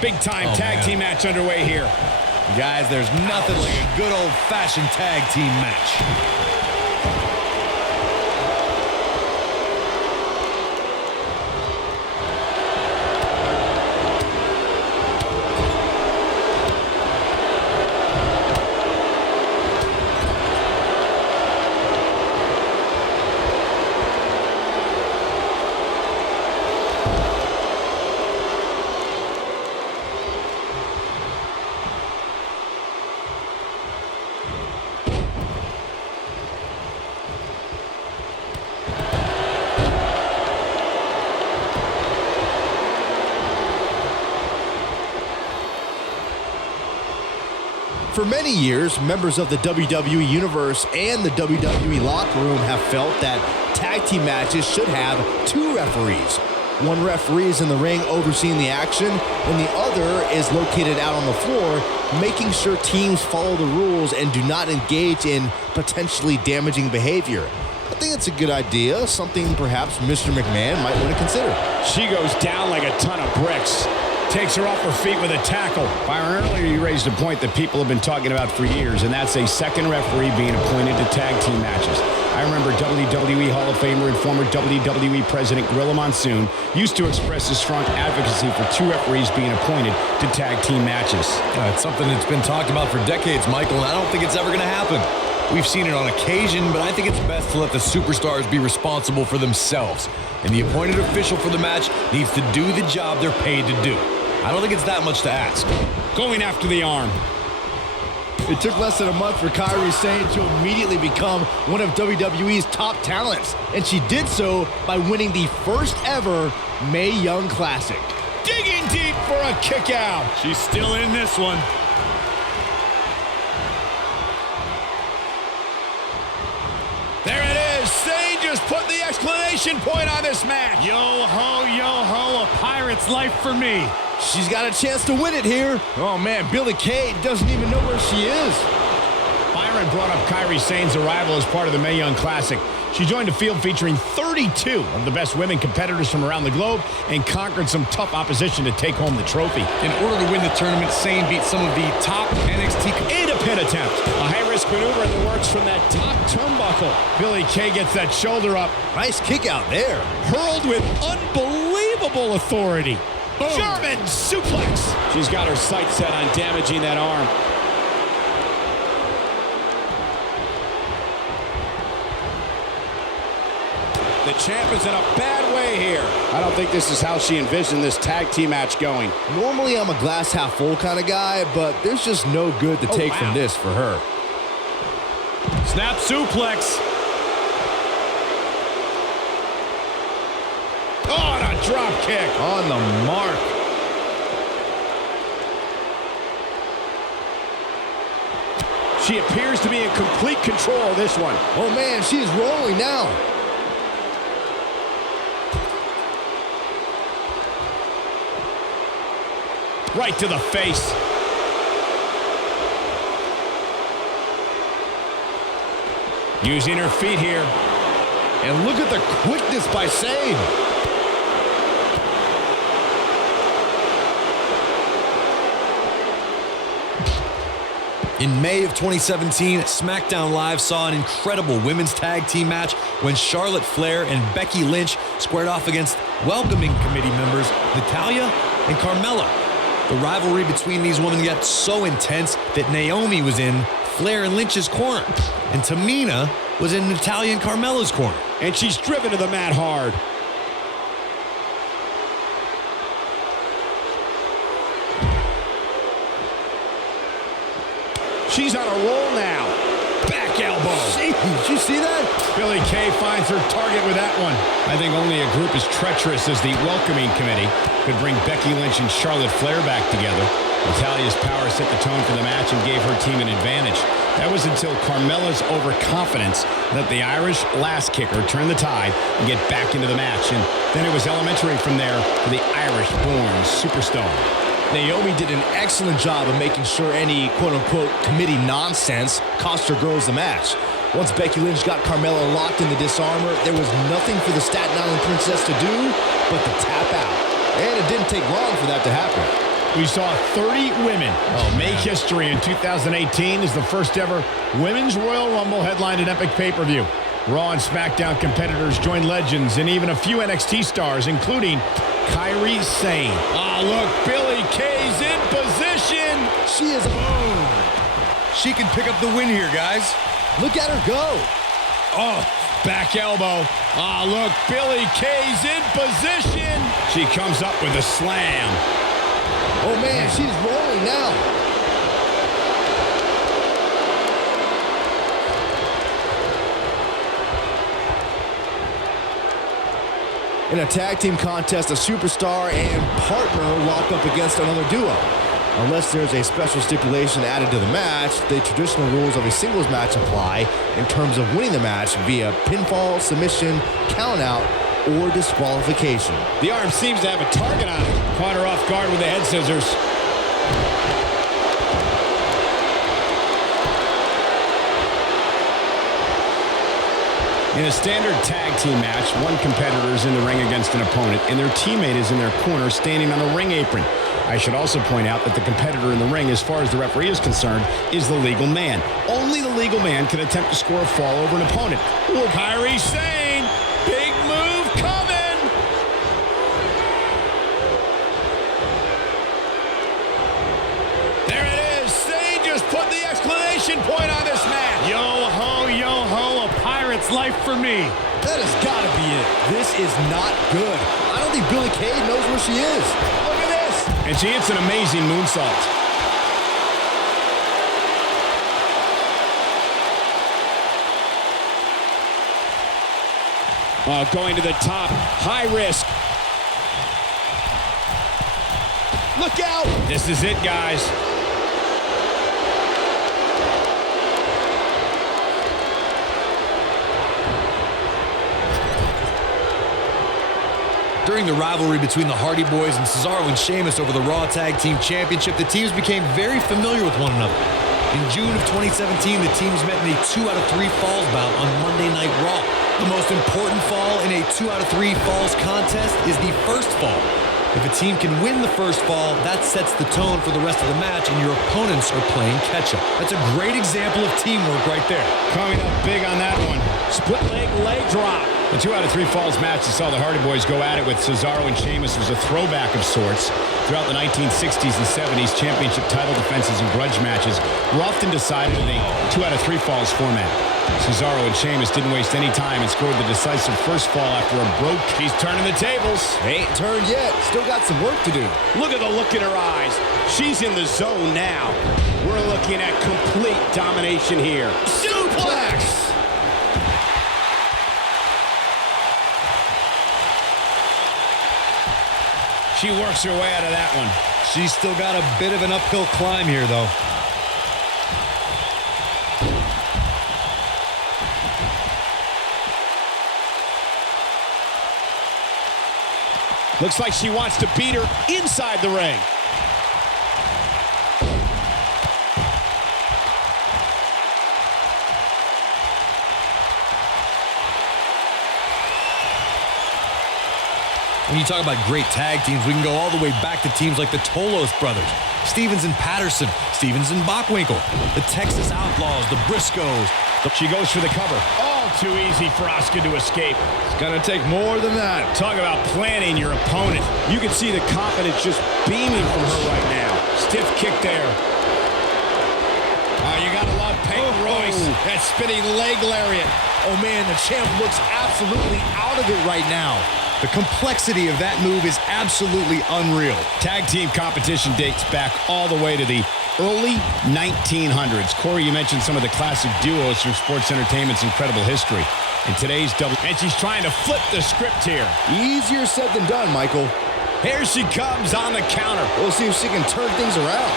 Big-time tag team match underway here. Guys, there's nothing like a good old-fashioned tag team match. For many years, members of the WWE Universe and the WWE locker room have felt that tag team matches should have two referees. One referee is in the ring overseeing the action, and the other is located out on the floor, making sure teams follow the rules and do not engage in potentially damaging behavior. I think it's a good idea, something perhaps Mr. McMahon might want to consider. She goes down like a ton of bricks. Takes her off her feet with a tackle. Byron, earlier you raised a point that people have been talking about for years, and that's a second referee being appointed to tag team matches. I remember WWE Hall of Famer and former WWE President Gorilla Monsoon used to express his strong advocacy for two referees being appointed to tag team matches. It's something that's been talked about for decades, Michael, and I don't think it's ever going to happen. We've seen it on occasion, but I think it's best to let the superstars be responsible for themselves. And the appointed official for the match needs to do the job they're paid to do. I don't think it's that much to ask. Going after the arm. It took less than a month for Kairi Sane to immediately become one of WWE's top talents, and she did so by winning the first ever Mae Young Classic. Digging deep for a kick out. She's still in this one. There it is. Sane just put the exclamation point on this match. Yo ho, a pirate's life for me. She's got a chance to win it here. Oh man, Billie Kay doesn't even know where she is. Byron brought up Kairi Sane's arrival as part of the Mae Young Classic. She joined a field featuring 32 of the best women competitors from around the globe and conquered some tough opposition to take home the trophy. In order to win the tournament, Sane beat some of the top NXT and a pin attempt. A high-risk maneuver in the works from that top turnbuckle. Billie Kay gets that shoulder up. Nice kick out there. Hurled with unbelievable authority. Boom. German suplex. She's got her sights set on damaging that arm. The champ is in a bad way here. I don't think this is how she envisioned this tag team match going. Normally, I'm a glass half full kind of guy, but there's just no good to take from this for her. Snap suplex. Oh, and a drop kick. On the mark. She appears to be in complete control of this one. Oh man, she is rolling now. Right to the face. Using her feet here. And look at the quickness by Sane. In May of 2017, SmackDown Live saw an incredible women's tag team match when Charlotte Flair and Becky Lynch squared off against welcoming committee members Natalya and Carmella. The rivalry between these women got so intense that Naomi was in Flair and Lynch's corner, and Tamina was in Natalya and Carmella's corner. And she's driven to the mat hard. She's on a roll now. Back elbow. Jeez, did you see that? Billie Kay finds her target with that one. I think only a group as treacherous as the welcoming committee could bring Becky Lynch and Charlotte Flair back together. Natalya's power set the tone for the match and gave her team an advantage. That was until Carmella's overconfidence let the Irish last kicker turn the tide and get back into the match. And then it was elementary from there for the Irish-born superstar. Naomi did an excellent job of making sure any quote-unquote committee nonsense cost her girls the match. Once Becky Lynch got Carmella locked in the disarmor, there was nothing for the Staten Island Princess to do but to tap out. And it didn't take long for that to happen. We saw 30 women make history in 2018 as the first ever Women's Royal Rumble headlined an epic pay-per-view. Raw and SmackDown competitors joined legends and even a few NXT stars, including Kairi Sane. Ah, look, Billie Kay's in position. She is boom. She can pick up the win here, guys. Look at her go. Oh, back elbow. Ah, look, Billie Kay's in position. She comes up with a slam. Oh, man, she's rolling now. In a tag team contest, a superstar and partner lock up against another duo. Unless there's a special stipulation added to the match, the traditional rules of a singles match apply in terms of winning the match via pinfall, submission, countout, or disqualification. The arm seems to have a target on it. Caught her off guard with the head scissors. In a standard tag team match, one competitor is in the ring against an opponent, and their teammate is in their corner standing on the ring apron. I should also point out that the competitor in the ring, as far as the referee is concerned, is the legal man. Only the legal man can attempt to score a fall over an opponent. Look, Kairi Sane, big move coming. There it is. Sane just put the exclamation point on this match. Yo ho, a pirate's life for me. That has got to be it. This is not good. I don't think Billie Kay knows where she is. Look at this. And she hits an amazing moonsault. Going to the top. High risk. Look out. This is it, guys. During the rivalry between the Hardy Boys and Cesaro and Sheamus over the Raw Tag Team Championship, the teams became very familiar with one another. In June of 2017, the teams met in a 2 out of 3 falls bout on Monday Night Raw. The most important fall in a 2 out of 3 falls contest is the first fall. If a team can win the first fall, that sets the tone for the rest of the match, and your opponents are playing catch-up. That's a great example of teamwork right there. Coming up big on that one. Split leg drop. The 2 out of 3 falls match that saw the Hardy Boys go at it with Cesaro and Sheamus was a throwback of sorts. Throughout the 1960s and 70s, championship title defenses and grudge matches were often decided in a 2 out of 3 falls format. Cesaro and Sheamus didn't waste any time and scored the decisive first fall after a broke. He's turning the tables. Ain't turned yet. Still got some work to do. Look at the look in her eyes. She's in the zone now. We're looking at complete domination here. Suplex! She works her way out of that one. She's still got a bit of an uphill climb here, though. Looks like she wants to beat her inside the ring. When you talk about great tag teams, we can go all the way back to teams like the Tolos brothers, Stevens and Patterson, Stevens and Bockwinkel, the Texas Outlaws, the Briscoes. She goes for the cover. All too easy for Asuka to escape. It's going to take more than that. Talk about planning your opponent. You can see the confidence just beaming from her right now. Stiff kick there. Oh, you got to love Peyton Royce. That spinning leg lariat. Oh, man, the champ looks absolutely out of it right now. The complexity of that move is absolutely unreal. Tag team competition dates back all the way to the early 1900s. Corey, you mentioned some of the classic duos from sports entertainment's incredible history. In today's and she's trying to flip the script here. Easier said than done, Michael. Here she comes on the counter. We'll see if she can turn things around.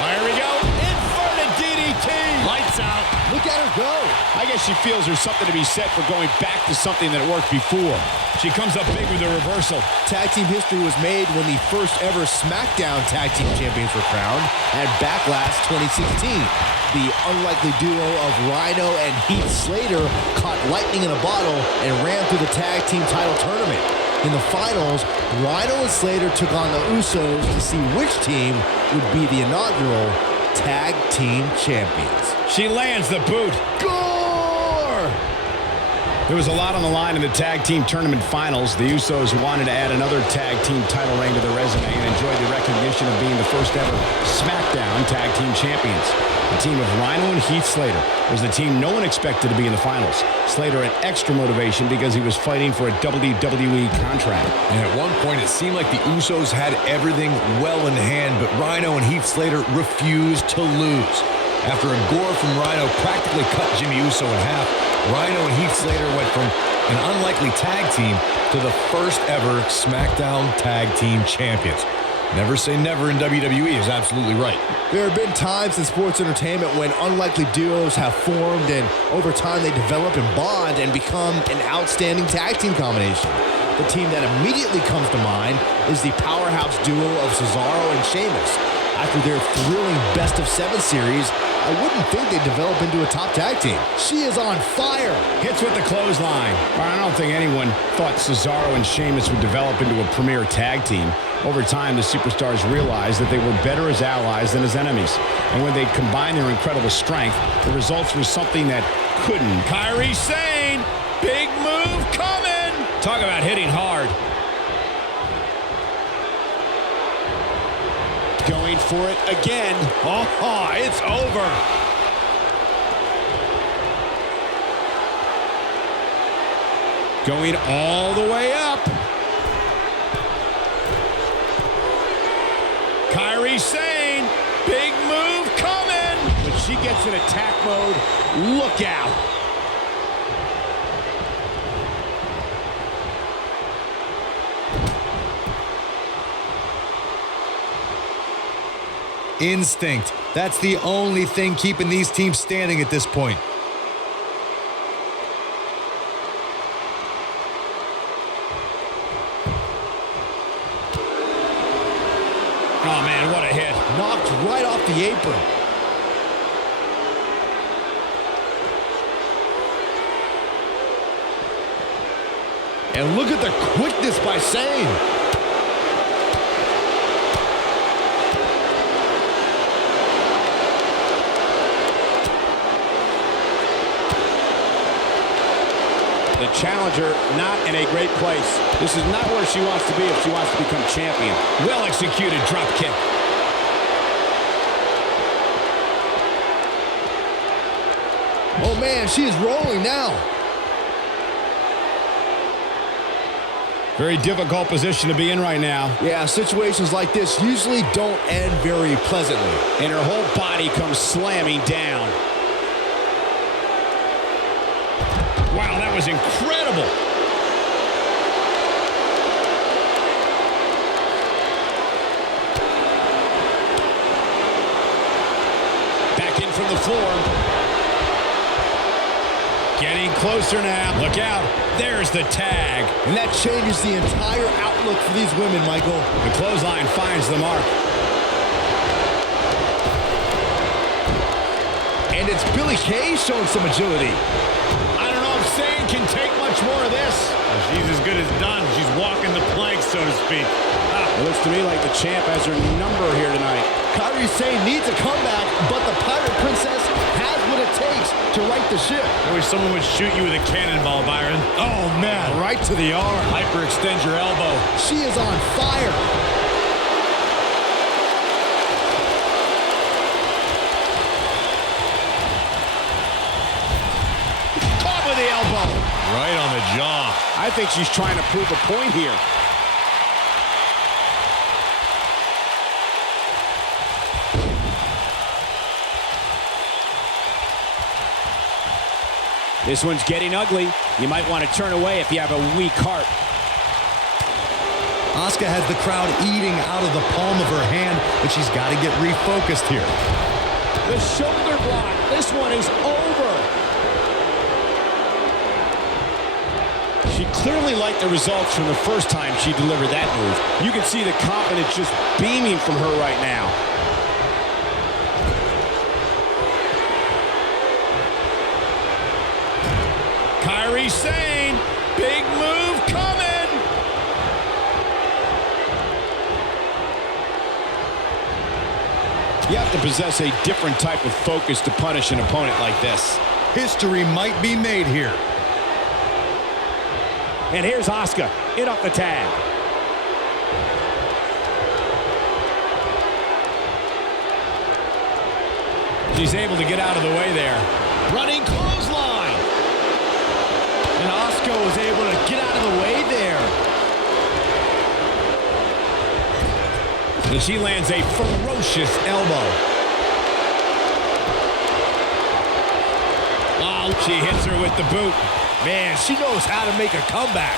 Here we go. Inverted DDT. Lights out. Look at her go. I guess she feels there's something to be said for going back to something that worked before. She comes up big with a reversal. Tag team history was made when the first ever SmackDown Tag Team Champions were crowned at Backlash 2016. The unlikely duo of Rhino and Heath Slater caught lightning in a bottle and ran through the tag team title tournament. In the finals, Rhino and Slater took on the Usos to see which team would be the inaugural Tag Team Champions. She lands the boot. Gore! There was a lot on the line in the Tag Team Tournament Finals. The Usos wanted to add another Tag Team title reign to their resume and enjoyed the recognition of being the first ever SmackDown Tag Team Champions. The team of Rhino and Heath Slater was the team no one expected to be in the finals. Slater had extra motivation because he was fighting for a WWE contract. And at one point, it seemed like the Usos had everything well in hand, but Rhino and Heath Slater refused to lose. After a gore from Rhino practically cut Jimmy Uso in half, Rhino and Heath Slater went from an unlikely tag team to the first ever SmackDown Tag Team Champions. Never say never in WWE is absolutely right. There have been times in sports entertainment when unlikely duos have formed and over time they develop and bond and become an outstanding tag team combination. The team that immediately comes to mind is the powerhouse duo of Cesaro and Sheamus. After their thrilling best-of-7 series, I wouldn't think they'd develop into a top tag team. She is on fire. Hits with the clothesline. I don't think anyone thought Cesaro and Sheamus would develop into a premier tag team. Over time, the superstars realized that they were better as allies than as enemies. And when they combined their incredible strength, the results were something that couldn't. Kairi Sane, big move coming. Talk about hitting hard. Going for it again. Oh, it's over. Going all the way up. Kairi Sane, big move coming. When she gets in attack mode, look out. Instinct. That's the only thing keeping these teams standing at this point. Oh, man, what a hit. Knocked right off the apron. And look at the quickness by Sane. The challenger not in a great place. This is not where she wants to be if she wants to become champion. Well executed drop kick. Oh man, she is rolling now. Very difficult position to be in right now. Yeah, situations like this usually don't end very pleasantly. And her whole body comes slamming down. Wow, that was incredible. Back in from the floor. Getting closer now. Look out. There's the tag. And that changes the entire outlook for these women, Michael. The clothesline finds the mark. And it's Billie Kay showing some agility. Sane can take much more of this. She's as good as done. She's walking the plank, so to speak. It looks to me like the champ has her number here tonight. Kairi Sane needs a comeback, but the Pirate Princess has what it takes to right the ship. I wish someone would shoot you with a cannonball, Byron. Oh, man, right to the arm. Hyperextend your elbow. She is on fire. The elbow. Right on the jaw. I think she's trying to prove a point here. This one's getting ugly. You might want to turn away if you have a weak heart. Asuka has the crowd eating out of the palm of her hand, but she's got to get refocused here. The shoulder block. This one is over. She clearly liked the results from the first time she delivered that move. You can see the confidence just beaming from her right now. Kairi Sane, big move coming. You have to possess a different type of focus to punish an opponent like this. History might be made here. And here's Asuka in off the tag. She's able to get out of the way there. Running clothesline. And Asuka was able to get out of the way there. And she lands a ferocious elbow. Oh, she hits her with the boot. Man, she knows how to make a comeback.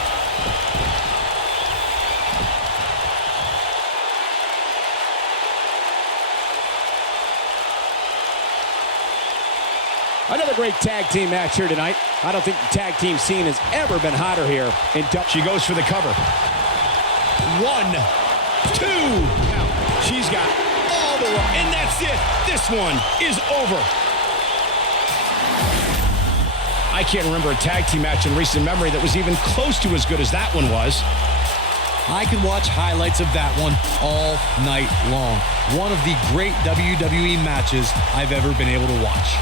Another great tag team match here tonight. I don't think the tag team scene has ever been hotter here. She goes for the cover. 1, 2. Now, she's got all the way. And that's it. This one is over. I can't remember a tag team match in recent memory that was even close to as good as that one was. I could watch highlights of that one all night long. One of the great WWE matches I've ever been able to watch.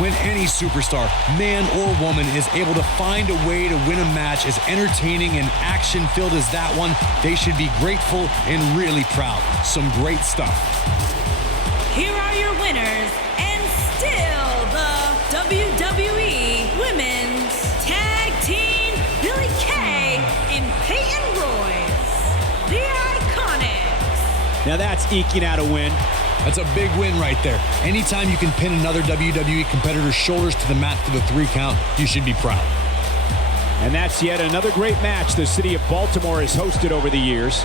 When any superstar, man or woman, is able to find a way to win a match as entertaining and action-filled as that one, they should be grateful and really proud. Some great stuff. Here are your winners, and still the WWE Women's Tag Team, Billie Kay and Peyton Royce, the IIconics. Now that's eking out a win. That's a big win right there. Anytime you can pin another WWE competitor's shoulders to the mat for the 3 count, you should be proud. And that's yet another great match the city of Baltimore has hosted over the years.